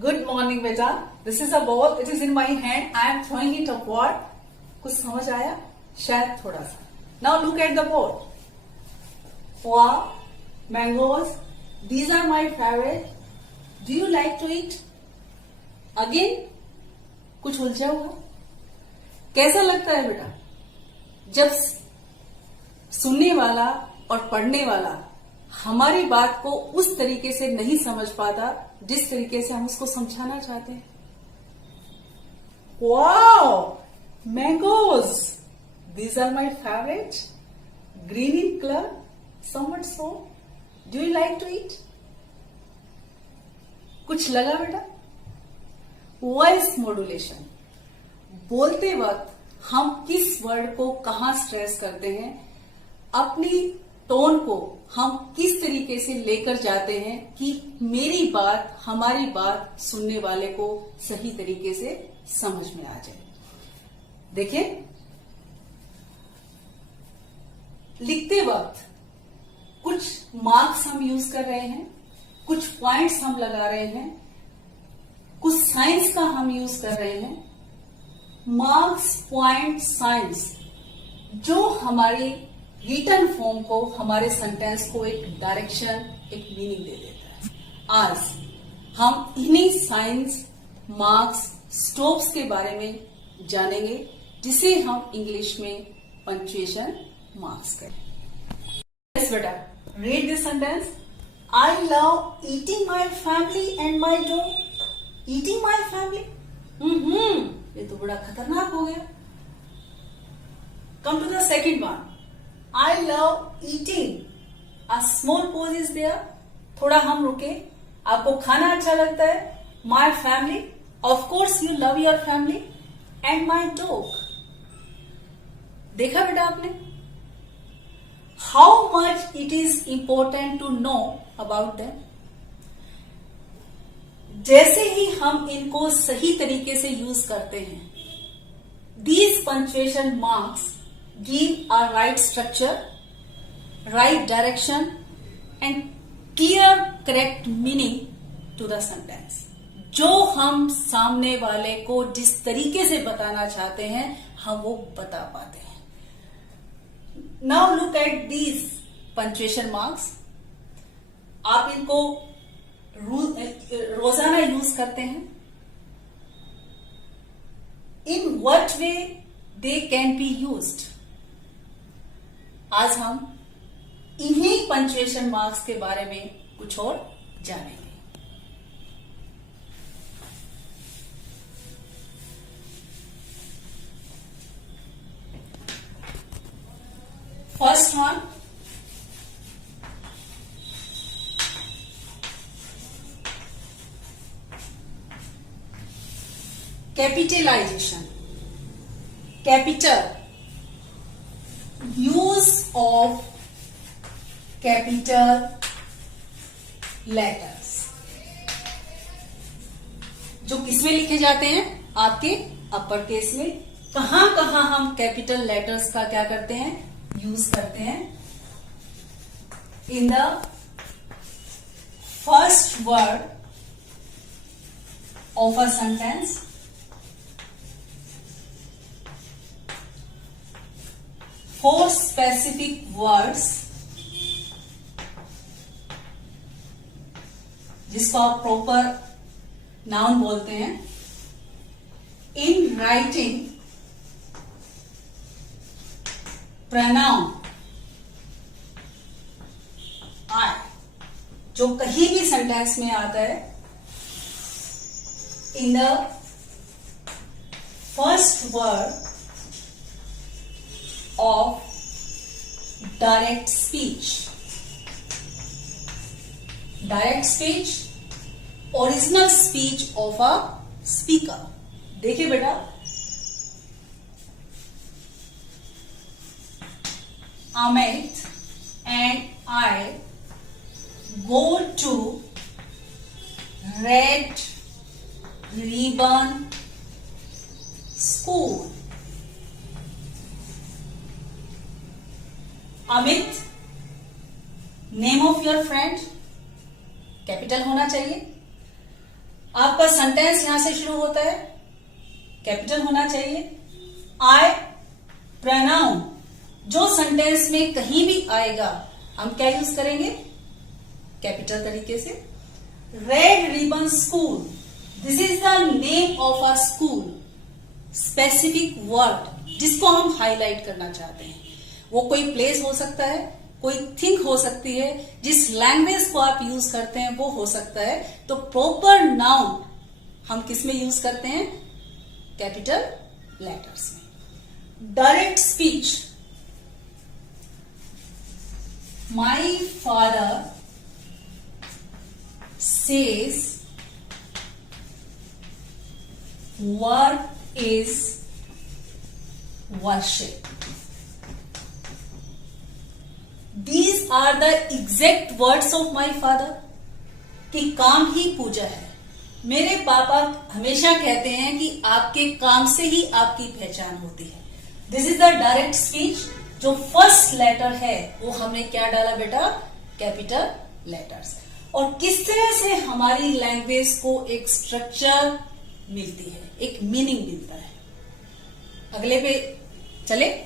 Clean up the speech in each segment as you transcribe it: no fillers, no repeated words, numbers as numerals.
Good morning, beta. This is a ball. It is in my hand. I am throwing it upward. कुछ समझ आया? शायद थोड़ा सा. Now look at the board. Wow, mangoes. These are my favorite. Do you like to eat? Again, कुछ उलझा हुआ? कैसा लगता है बेटा? जब सुनने वाला और पढ़ने वाला हमारी बात को उस तरीके से नहीं समझ पाता जिस तरीके से हम उसको समझाना चाहते हैं. Wow, mangoes. These are my favorite. Green in color, somewhat so. Do you like to eat? कुछ लगा बेटा? Voice modulation. बोलते वक्त हम किस वर्ड को कहां स्ट्रेस करते हैं, अपनी टोन को हम किस तरीके से लेकर जाते हैं कि मेरी बात, हमारी बात सुनने वाले को सही तरीके से समझ में आ जाए. देखिए, लिखते वक्त कुछ मार्क्स हम यूज कर रहे हैं, कुछ पॉइंट्स हम लगा रहे हैं, कुछ साइंस का हम यूज कर रहे हैं. मार्क्स, पॉइंट, साइंस जो हमारी रिटन फॉर्म को, हमारे सेंटेंस को एक डायरेक्शन, एक मीनिंग दे देता है. आज हम इन्हीं साइंस, मार्क्स, स्टॉप्स के बारे में जानेंगे जिसे हम इंग्लिश में पंक्चुएशन मार्क्स करें. यस बेटा, read this sentence. I love eating my family and my dog. Eating my family, ये तो बड़ा खतरनाक हो गया. Come to the second one. I love eating. A small pause is there. थोड़ा हम रुके. आपको खाना अच्छा लगता है. My family. Of course you love your family. And my dog. देखा बेटा आपने? How much it is important to know about them. जैसे ही हम इनको सही तरीके से यूज करते हैं, these punctuation marks give a right structure, right direction and clear correct meaning to the sentence. जो हम सामने वाले को जिस तरीके से बताना चाहते हैं हम वो बता पाते हैं. Now look at these punctuation marks. आप इनको रोजाना यूज करते हैं. In what way they can be used? आज हम इन्हीं पंक्चुएशन मार्क्स के बारे में कुछ और जानेंगे. First one, capitalization. Capital, use of capital letters जो किसमें लिखे जाते हैं? आपके अपर केस में. कहां कहां हम कैपिटल लेटर्स का क्या करते हैं? यूज करते हैं. In the first word of a sentence, four specific words जिसको आप प्रॉपर नाउन बोलते हैं. इन राइटिंग, प्रोनाउन आई जो कहीं भी सेंटेंस में आता है. In the first word of direct speech. Direct speech, original speech of a speaker. देखिए बेटा, Amit and I go to Red Ribbon School. Amit, name of your friend capital होना चाहिए. आपका सेंटेंस यहां से शुरू होता है, कैपिटल होना चाहिए। आई प्रोनाउन, जो सेंटेंस में कहीं भी आएगा हम क्या यूज करेंगे, कैपिटल तरीके से। Red ribbon school, this is the name of a school, specific word जिसको हम हाईलाइट करना चाहते हैं। वो कोई प्लेस हो सकता है, कोई थिंग हो सकती है, जिस लैंग्वेज को आप यूज करते हैं वो हो सकता है। तो प्रॉपर नाउन हम किस में यूज करते हैं, कैपिटल लेटर्स में। Direct speech, my father says work is worship. These are the exact words of my father, कि काम ही पूजा है। मेरे पापा हमेशा कहते हैं कि आपके काम से ही आपकी पहचान होती है। This is the direct speech. जो फर्स्ट लेटर है वो हमने क्या डाला बेटा, कैपिटल लेटर्स। और किस तरह से हमारी लैंग्वेज को एक स्ट्रक्चर मिलती है, एक मीनिंग मिलता है। अगले पे चले।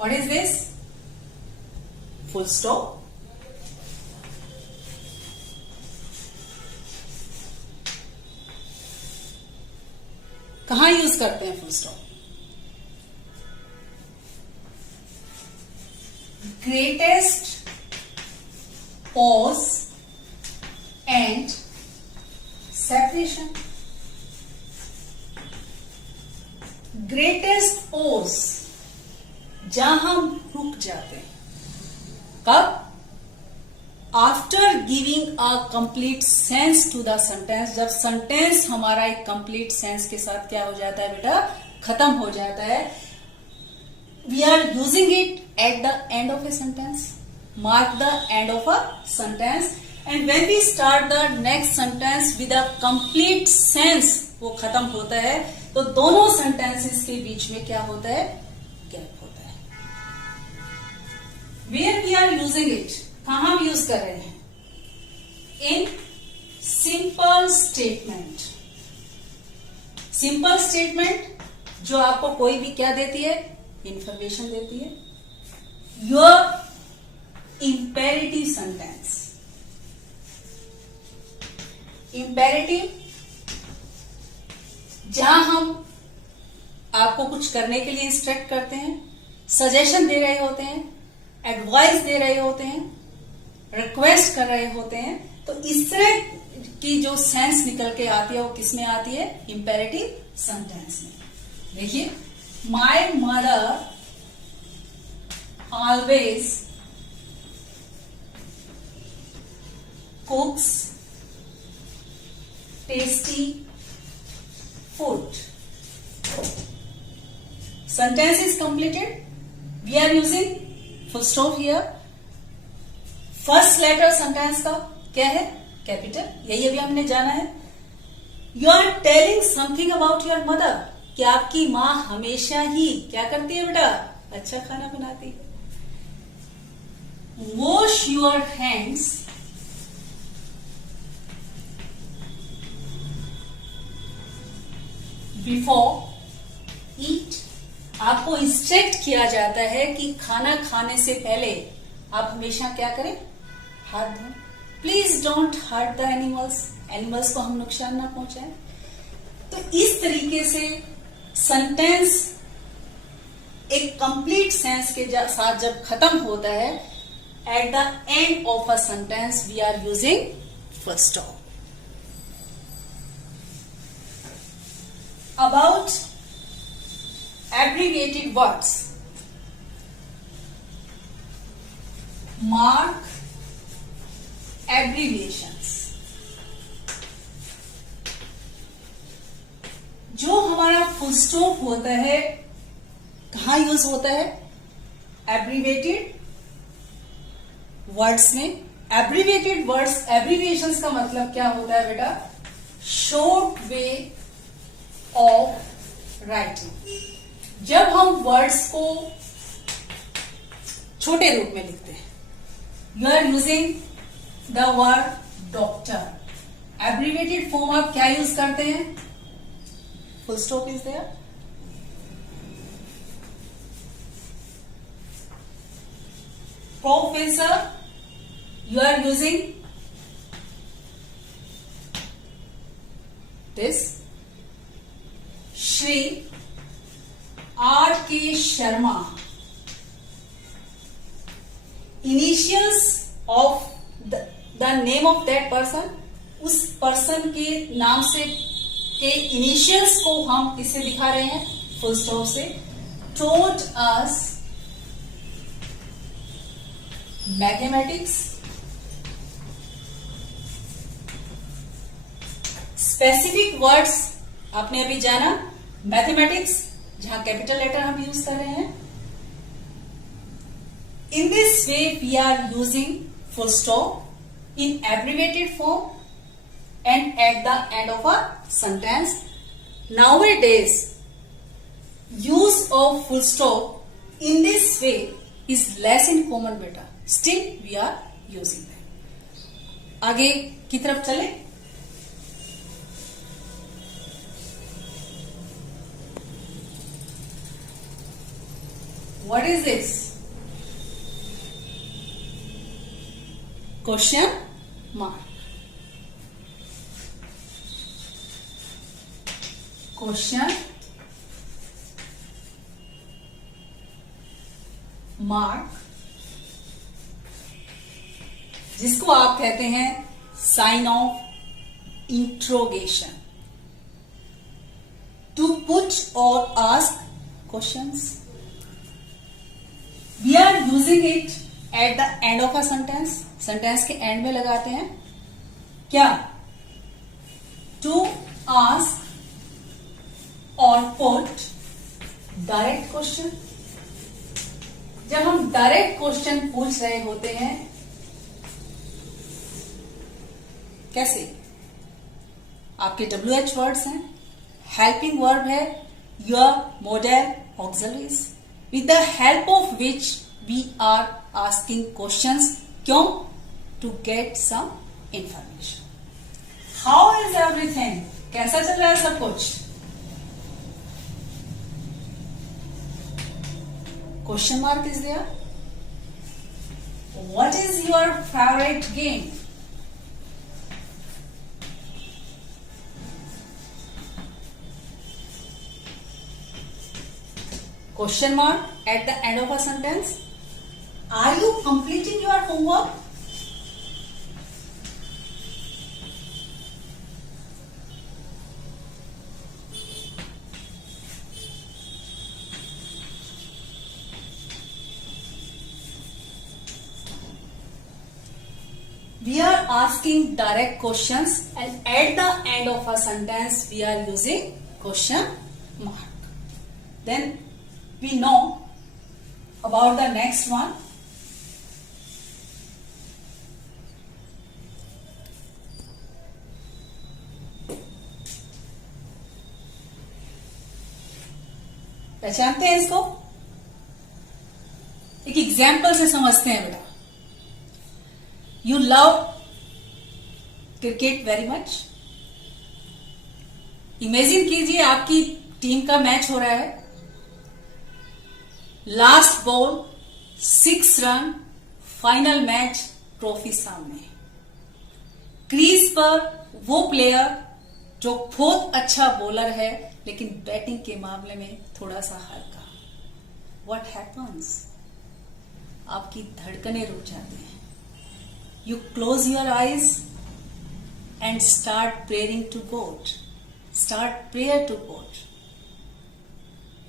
What is this? Full stop. कहां यूज करते हैं full stop, greatest pause and separation. Greatest pause, जहां हम रुक जाते हैं, कब, after giving a complete sense to the sentence, जब सेंटेंस हमारा एक कंप्लीट सेंस के साथ क्या हो जाता है बेटा, खत्म हो जाता है। We are using it at the end of a sentence, mark the end of a sentence, and when we start the next sentence with a complete sense, वो खत्म होता है, तो दोनों सेंटेंसेस के बीच में क्या होता है, गैप होता है। Where we are using it, कहां हम यूज कर रहे हैं, in simple statement. Simple statement जो आपको कोई भी क्या देती है, इंफॉर्मेशन देती है। योर इंपेरेटिव सेंटेंस, इंपेरेटिव जहां हम आपको कुछ करने के लिए इंस्ट्रक्ट करते हैं, सजेशन दे रहे होते हैं, एडवाइस दे रहे होते हैं, रिक्वेस्ट कर रहे होते हैं, तो इस तरह की जो सेंस निकल के आती है वो किस में आती है, इंपेरेटिव सेंटेंस में। देखिए, my mother always कुक्स tasty food. Sentence is completed. We are using full stop here. First letter sentence का क्या है, कैपिटल, यही अभी हमने जाना है। You are telling something about your mother, कि आपकी माँ हमेशा ही क्या करती है बेटा, अच्छा खाना बनाती है। Wash your hands before eat, आपको इंस्ट्रक्ट किया जाता है कि खाना खाने से पहले आप हमेशा क्या करें, हाथ धोएं। Please don't hurt the animals, animals को हम नुकसान ना पहुंचाएं। तो इस तरीके से सेंटेंस एक कंप्लीट सेंस के साथ जब खत्म होता है, at the end of a sentence we are using full stop. About abbreviated words, mark abbreviations। जो हमारा फुल स्टॉप होता है कहां यूज होता है, एब्रीविएटेड वर्ड्स में। एब्रीविएटेड वर्ड्स, एब्रीविएशंस का मतलब क्या होता है बेटा, शॉर्ट वे of राइटिंग। जब हम वर्ड्स को छोटे रूप में लिखते हैं, you are using the word doctor. Abbreviated form आप क्या यूज करते हैं? Full stop is there. Professor, you are using this. Shri R.K. Sharma, initials of the name of that person, उस पर्सन के नाम से के इनिशियल्स को हम किससे दिखा रहे हैं? फुल स्टॉप से। taught us mathematics, specific words आपने अभी जाना, मैथमेटिक्स जहां कैपिटल लेटर हम यूज कर रहे हैं। In this way we are using full stop in abbreviated form and at the end of a sentence. Nowadays, use of full stop in this way is less in common beta. Still we are using them. आगे की तरफ चले। What is this? Question mark. Question mark, जिसको आप कहते हैं sign of interrogation. To put और ask questions. We are using it at the end of a sentence. Sentence के एंड में लगाते हैं क्या? टू आस्क और पुट डायरेक्ट क्वेश्चन। जब हम डायरेक्ट क्वेश्चन पूछ रहे होते हैं, कैसे? आपके WH वर्ड्स हैं, हेल्पिंग वर्ब है, your modal auxiliaries, with the help of which we are asking questions. क्यों? To get some information. How is everything? कैसा चल रहा है सब कुछ? Question mark is there. What is your favorite game? Question mark at the end of a sentence. Are you completing your homework? We are asking direct questions and at the end of a sentence we are using question mark. Then we know about the next one. पहचानते हैं इसको? एक example से समझते हैं बेटा। You love cricket very much. Imagine कीजिए आपकी टीम का मैच हो रहा है, last ball 6 run, final match, trophy सामने। क्रीज पर वो प्लेयर जो बहुत अच्छा बॉलर है लेकिन बैटिंग के मामले में थोड़ा सा हल्का। What happens? आपकी धड़कनें रुक जाती हैं। You close your eyes and start praying to God. Start prayer to God.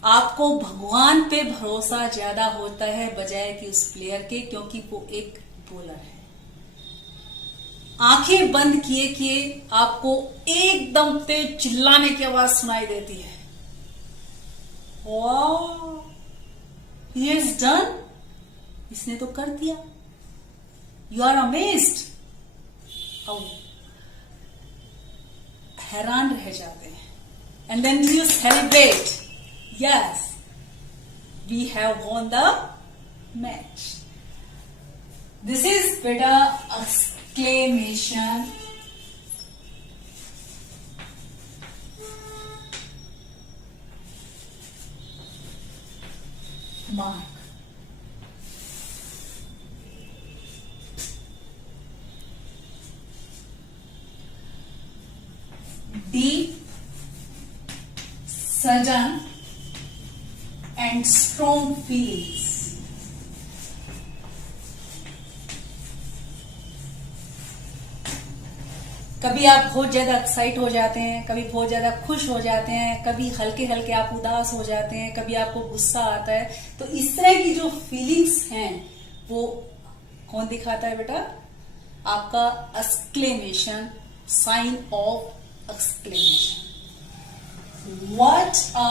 आपको भगवान पे भरोसा ज्यादा होता है बजाय कि उस प्लेयर के, क्योंकि वो एक बॉलर है। आंखें बंद किए किए आपको एकदम तेज चिल्लाने की आवाज सुनाई देती है। वाह, he has done, इसने तो कर दिया। You are amazed. हैरान रह जाते हैं। and then you celebrate. Yes, we have won the match. This is beta exclamation mark. Deep, sudden and strong feelings. कभी आप बहुत ज्यादा एक्साइट हो जाते हैं, कभी बहुत ज्यादा खुश हो जाते हैं, कभी हल्के हल्के आप उदास हो जाते हैं, कभी आपको गुस्सा आता है. तो इस तरह की जो फीलिंग्स हैं वो कौन दिखाता है बेटा? आपका exclamation, sign of exclamation. What a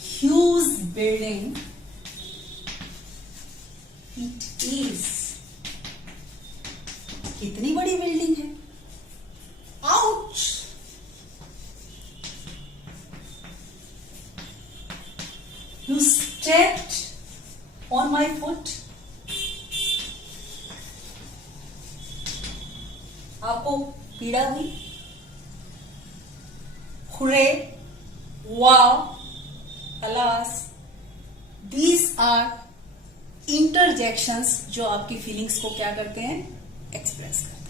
huge building it is. कितनी बड़ी बिल्डिंग है. Ouch! You stepped on my foot. आपको पीड़ा हुई. Hooray! Wow! Alas! These are interjections जो आपकी फीलिंग्स को क्या करते हैं? एक्सप्रेस करते हैं.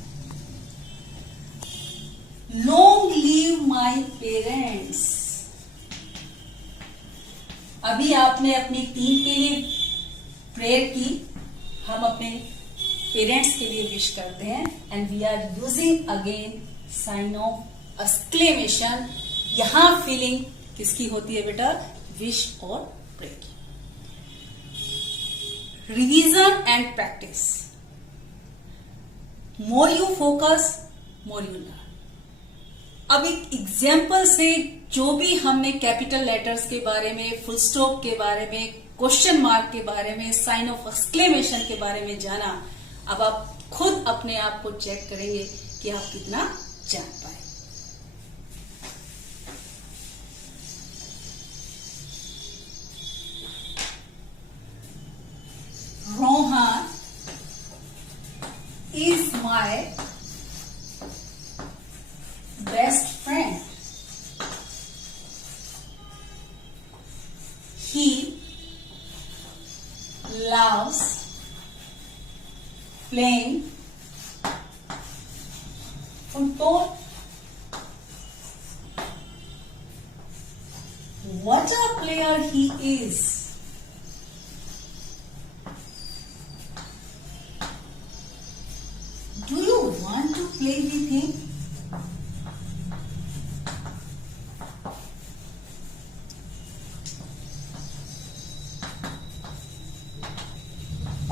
Long leave my parents. अभी आपने अपनी टीम के लिए प्रेयर की, हम अपने पेरेंट्स के लिए विश करते हैं. And we are using again sign of exclamation. यहां फीलिंग किसकी होती है बेटा? विश और प्रेयर की. Revision and practice. More you focus, more you learn. अब एक एग्जाम्पल से जो भी हमने कैपिटल लेटर्स के बारे में, फुल स्टॉप के बारे में, क्वेश्चन मार्क के बारे में, साइन ऑफ एक्सक्लेमेशन के बारे में जाना, अब आप खुद अपने आप को चेक करेंगे कि आप कितना जान पाए. Rohan is my best friend. He loves playing football. What a player he is. Do you want to play with him?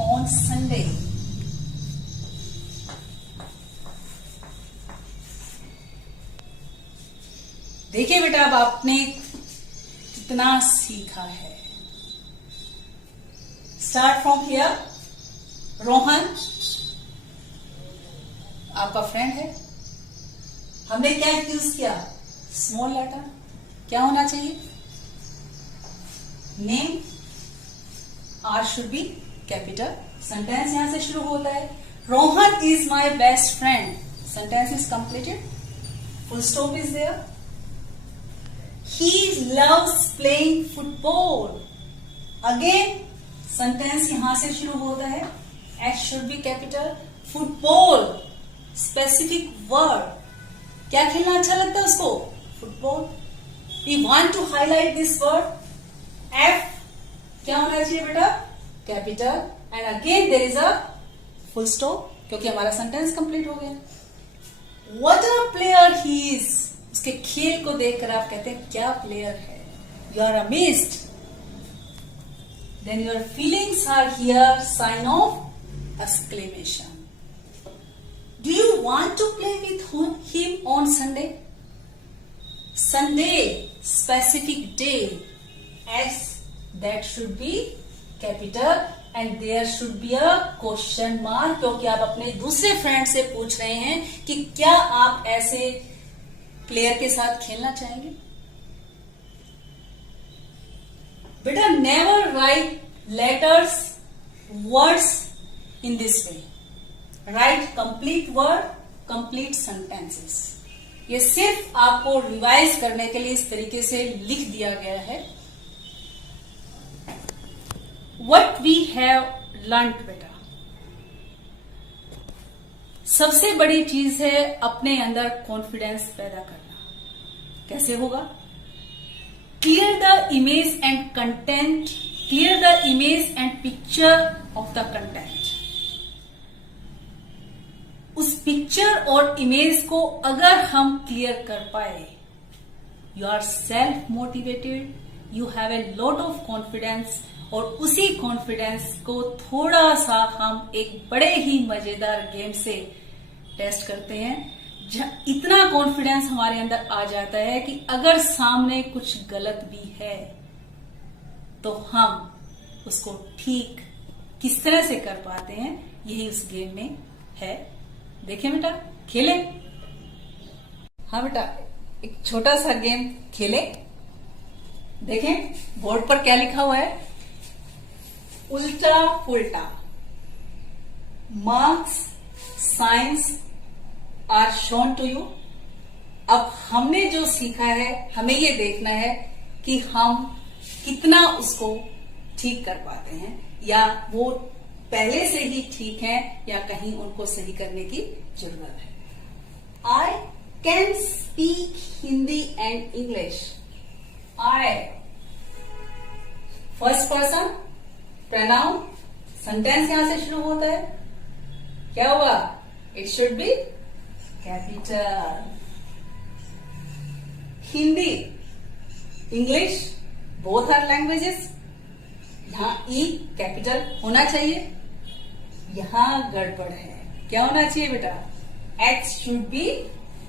On Sunday. देखिए बेटा, अब आपने कितना सीखा है. Start from here. रोहन आपका फ्रेंड है. हमने क्या यूज किया? Small letter. क्या होना चाहिए? Name. R should be capital. Sentence यहां से शुरू होता है. Rohan is my best friend. Sentence is completed. Full stop is there. He loves playing football. Again sentence यहां से शुरू होता है. H should be capital. Football specific word. क्या खेलना अच्छा लगता है उसको? Football. We want to highlight this word. F क्या होना चाहिए बेटा? Capital. And again there is a full stop क्योंकि हमारा सेंटेंस कंप्लीट हो गया. What a player he is. उसके खेल को देखकर आप कहते हैं क्या प्लेयर है. You are amazed. Then your feelings are here. Sign of exclamation. Do you want to play with him on Sunday? Sunday specific day. S that should be capital and there should be a question mark क्योंकि आप अपने दूसरे friend से पूछ रहे हैं कि क्या आप ऐसे प्लेयर के साथ खेलना चाहेंगे. बेटा never write letters words in this way, right complete word complete sentences. ये सिर्फ आपको रिवाइज करने के लिए इस तरीके से लिख दिया गया है। वट वी हैव लर्न्ड बेटा, सबसे बड़ी चीज है अपने अंदर कॉन्फिडेंस पैदा करना। कैसे होगा? Clear the image and content, clear the image and picture of the content. उस पिक्चर और इमेज को अगर हम क्लियर कर पाए, you are self motivated, you have a lot of confidence, और उसी कॉन्फिडेंस को थोड़ा सा हम एक बड़े ही मजेदार गेम से टेस्ट करते हैं। इतना कॉन्फिडेंस हमारे अंदर आ जाता है कि अगर सामने कुछ गलत भी है तो हम उसको ठीक किस तरह से कर पाते हैं, यही उस गेम में है। देखें बेटा, खेलें। हाँ बेटा, एक छोटा सा गेम खेलें। देखें बोर्ड पर क्या लिखा हुआ है, उल्टा पुल्टा। Marks signs are shown to you. अब हमने जो सीखा है, हमें ये देखना है कि हम कितना उसको ठीक कर पाते हैं, या वो पहले से ही ठीक है या कहीं उनको सही करने की जरूरत है। I can speak Hindi and English. I first person pronoun, sentence यहां से शुरू होता है, क्या होगा? It should be capital. Hindi English both are languages, यहां ई कैपिटल होना चाहिए। यहां गड़बड़ है, क्या होना चाहिए बेटा? H should be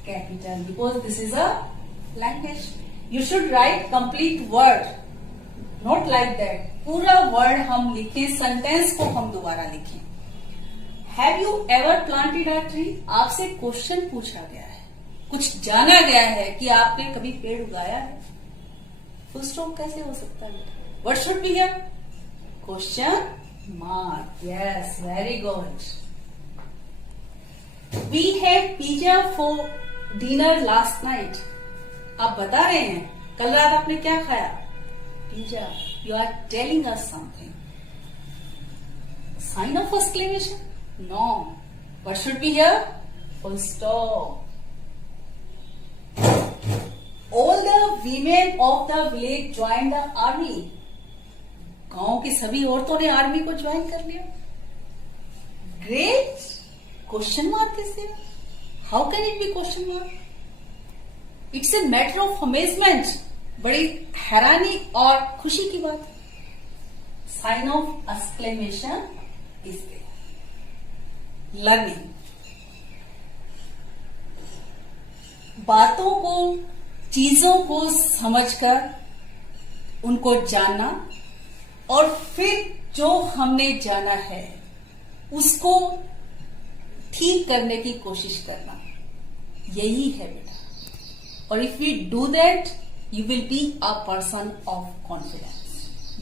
capital because this is a language. You should write complete word, not like that पूरा वर्ड हम लिखें, सेंटेंस को हम दोबारा लिखें। Have you ever planted a tree? आपसे क्वेश्चन पूछा गया है, कुछ जाना गया है कि आपने कभी पेड़ उगाया है। फुल स्टॉप कैसे हो सकता है? What should be here? Question mark. Yes, very good. We had pizza for dinner last night. आप बता रहे हैं कल रात आपने क्या खाया? Pizza. You are telling us something. Sign of exclamation? No. What should be here? Full stop. All the women of the village joined the army. गांव की सभी औरतों ने आर्मी को ज्वाइन कर लिया। Great. Question mark is there. How can it be question mark? It's a matter of amazement. बड़ी हैरानी और खुशी की बात। Sign of exclamation is there. Learning. बातों को, चीजों को समझकर उनको जानना और फिर जो हमने जाना है उसको ठीक करने की कोशिश करना, यही है बेटा। और if we do that, you will be a person of confidence.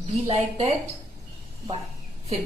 Be like that. Bye. फिर